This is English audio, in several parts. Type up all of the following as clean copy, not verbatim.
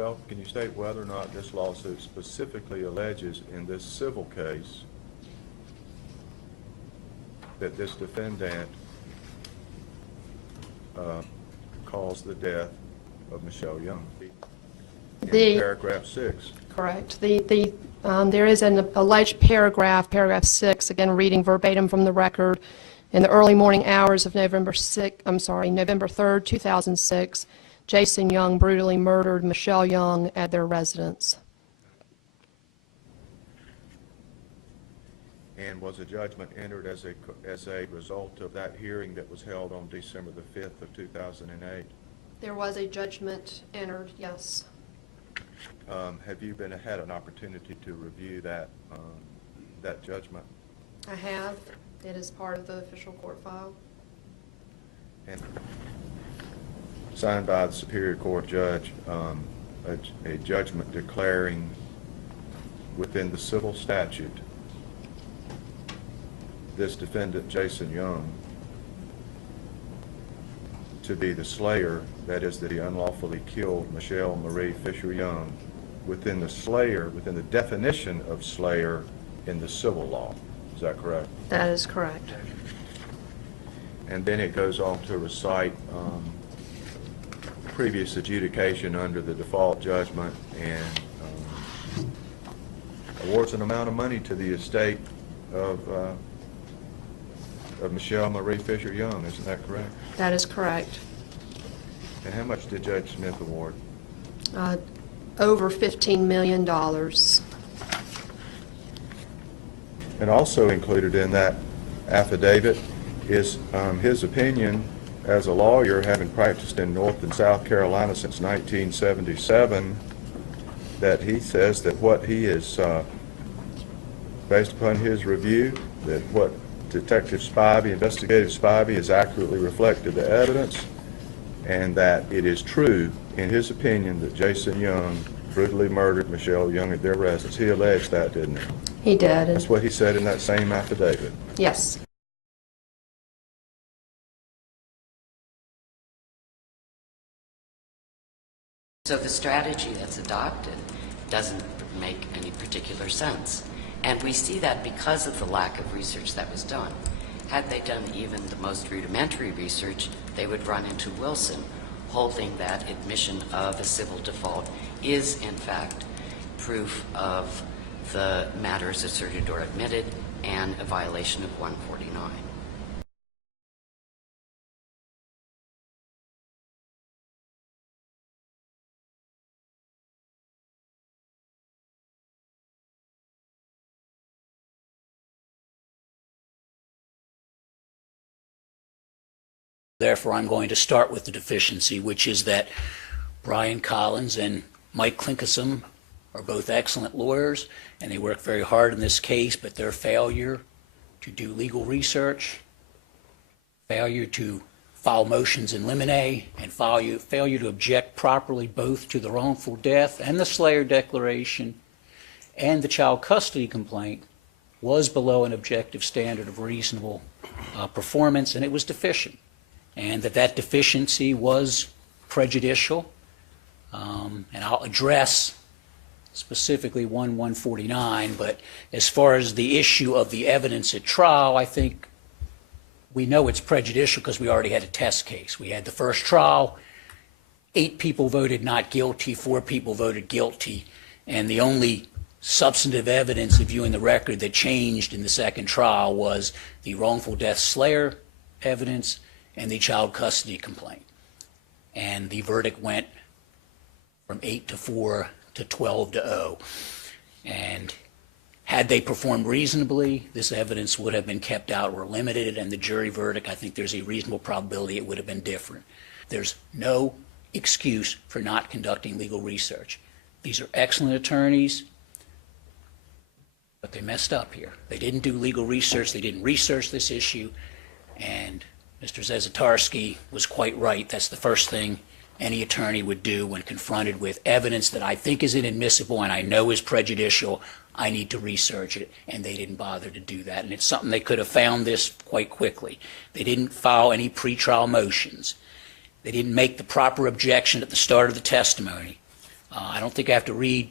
Well, can you state whether or not this lawsuit specifically alleges in this civil case that this defendant caused the death of Michelle Young? In paragraph 6. Correct. There is an alleged paragraph 6, again reading verbatim from the record. In the early morning hours of November 3rd, 2006, Jason Young brutally murdered Michelle Young at their residence. And was a judgment entered as a result of that hearing that was held on December the 5th of 2008? There was a judgment entered, yes. Have you had an opportunity to review that judgment? I have. It is part of the official court file. And signed by the Superior Court judge, a judgment declaring within the civil statute this defendant, Jason Young, to be the slayer, that is, that he unlawfully killed Michelle Marie Fisher Young, within the definition of slayer in the civil law. Is that correct? That is correct. And then it goes on to recite previous adjudication under the default judgment and awards an amount of money to the estate of Michelle Marie Fisher Young. Isn't that correct? That is correct. And how much did Judge Smith award? Over $15 million. And also included in that affidavit is his opinion as a lawyer, having practiced in North and South Carolina since 1977, that he says that what he is, based upon his review, that what Detective Spivey, Investigative Spivey, has accurately reflected the evidence, and that it is true, in his opinion, that Jason Young brutally murdered Michelle Young at their residence. He alleged that, didn't he? He did. That's what he said in that same affidavit. Yes. So the strategy that's adopted doesn't make any particular sense. And we see that because of the lack of research that was done. Had they done even the most rudimentary research, they would run into Wilson, holding that admission of a civil default is, in fact, proof of the matters asserted or admitted and a violation of 149. Therefore, I'm going to start with the deficiency, which is that Brian Collins and Mike Klinkesum are both excellent lawyers, and they work very hard in this case, but their failure to do legal research, failure to file motions in limine, and failure to object properly both to the wrongful death and the Slayer Declaration and the child custody complaint was below an objective standard of reasonable performance, and it was deficient. And that deficiency was prejudicial. And I'll address specifically 149, but as far as the issue of the evidence at trial, I think we know it's prejudicial because we already had a test case. We had the first trial, 8 people voted not guilty, 4 people voted guilty, and the only substantive evidence of viewing the record that changed in the second trial was the wrongful death Slayer evidence and the child custody complaint. And the verdict went from 8-4 to 12-0. And had they performed reasonably, this evidence would have been kept out or limited, and the jury verdict, I think there's a reasonable probability it would have been different. There's no excuse for not conducting legal research. These are excellent attorneys, but they messed up here. They didn't do legal research. They didn't research this issue, and Mr. Zezatarsky was quite right. That's the first thing any attorney would do when confronted with evidence that I think is inadmissible and I know is prejudicial. I need to research it, and they didn't bother to do that. And it's something they could have found this quite quickly. They didn't file any pretrial motions. They didn't make the proper objection at the start of the testimony. I don't think I have to read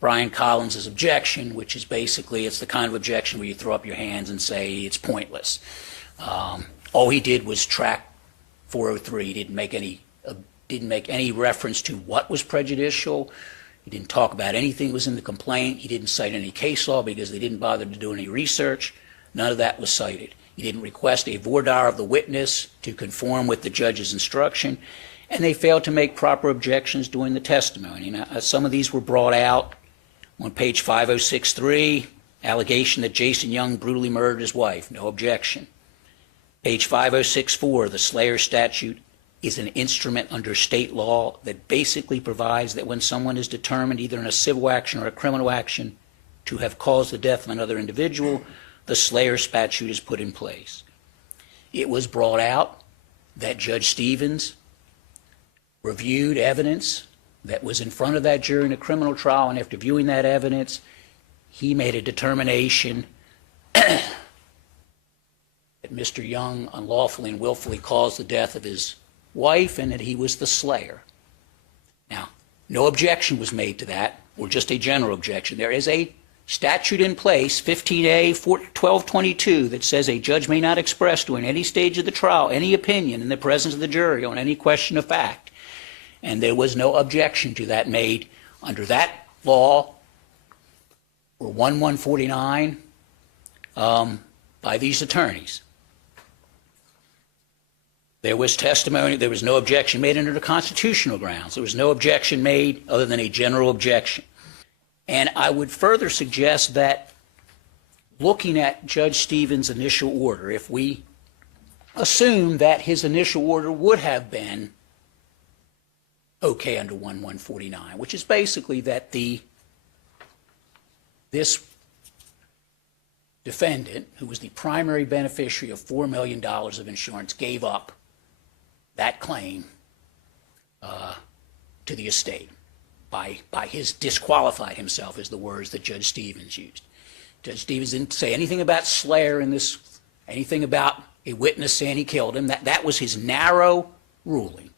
Brian Collins' objection, which is basically, it's the kind of objection where you throw up your hands and say it's pointless. All he did was track 403. He didn't make any reference to what was prejudicial. He didn't talk about anything that was in the complaint. He didn't cite any case law because they didn't bother to do any research. None of that was cited. He didn't request a voir dire of the witness to conform with the judge's instruction, and they failed to make proper objections during the testimony. Now, some of these were brought out on page 5063, allegation that Jason Young brutally murdered his wife, no objection. Page 5064, the Slayer Statute is an instrument under state law that basically provides that when someone is determined either in a civil action or a criminal action to have caused the death of another individual, the Slayer Statute is put in place. It was brought out that Judge Stevens reviewed evidence that was in front of that jury in a criminal trial, and after viewing that evidence, he made a determination that Mr. Young unlawfully and willfully caused the death of his wife and that he was the slayer. Now, no objection was made to that, or just a general objection. There is a statute in place, 15A 1222, that says a judge may not express during any stage of the trial any opinion in the presence of the jury on any question of fact. And there was no objection to that made under that law or 1149 by these attorneys. There was testimony, there was no objection made under the constitutional grounds. There was no objection made other than a general objection. And I would further suggest that looking at Judge Stevens' initial order, if we assume that his initial order would have been okay under 1149, which is basically that this defendant, who was the primary beneficiary of $4 million of insurance, gave up that claim to the estate by his disqualified himself, is the words that Judge Stevens used. Judge Stevens didn't say anything about Slayer in this, anything about a witness saying he killed him. That was his narrow ruling,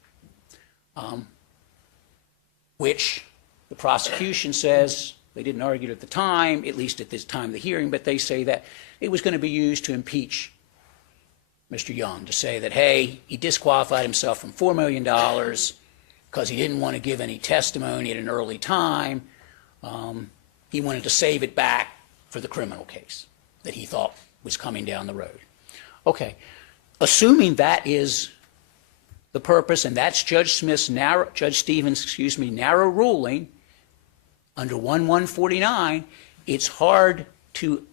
which the prosecution says they didn't argue it at the time, at least at this time of the hearing, but they say that it was going to be used to impeach Mr. Young, to say that, hey, he disqualified himself from $4 million because he didn't want to give any testimony at an early time. He wanted to save it back for the criminal case that he thought was coming down the road. Okay, assuming that is the purpose, and that's Judge Stevens' narrow ruling under 1149, it's hard to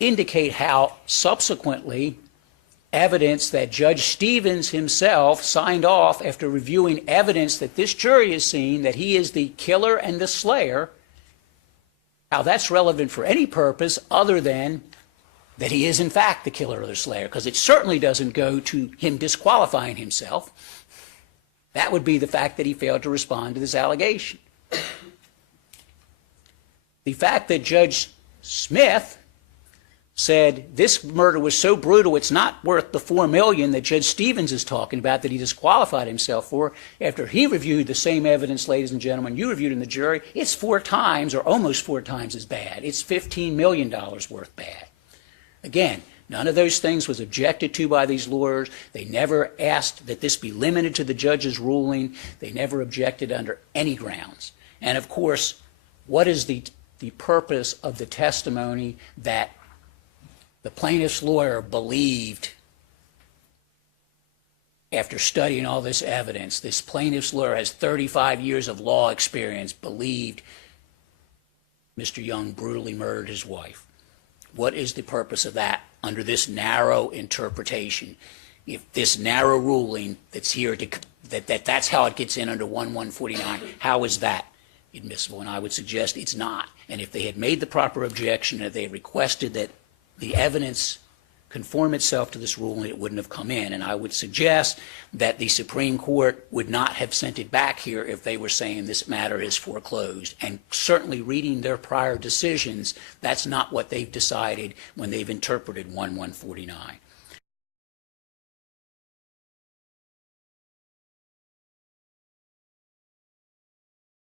indicate how subsequently evidence that Judge Stevens himself signed off after reviewing evidence that this jury has seen that he is the killer and the slayer, how that's relevant for any purpose other than that he is in fact the killer or the slayer, because it certainly doesn't go to him disqualifying himself. That would be the fact that he failed to respond to this allegation. The fact that Judge Smith said this murder was so brutal it's not worth the $4 million that Judge Stevens is talking about that he disqualified himself for, after he reviewed the same evidence, ladies and gentlemen, you reviewed in the jury, it's 4 times or almost 4 times as bad. It's $15 million worth bad. Again, none of those things was objected to by these lawyers. They never asked that this be limited to the judge's ruling. They never objected under any grounds. And of course, what is the purpose of the testimony that the plaintiff's lawyer believed after studying all this evidence? This plaintiff's lawyer has 35 years of law experience, believed Mr. Young brutally murdered his wife. What is the purpose of that under this narrow interpretation? If this narrow ruling that's here, that's how it gets in under 1149, how is that admissible? And I would suggest it's not. And if they had made the proper objection, if they requested that the evidence conform itself to this ruling, it wouldn't have come in. And I would suggest that the Supreme Court would not have sent it back here if they were saying this matter is foreclosed. And certainly reading their prior decisions, that's not what they've decided when they've interpreted 1149.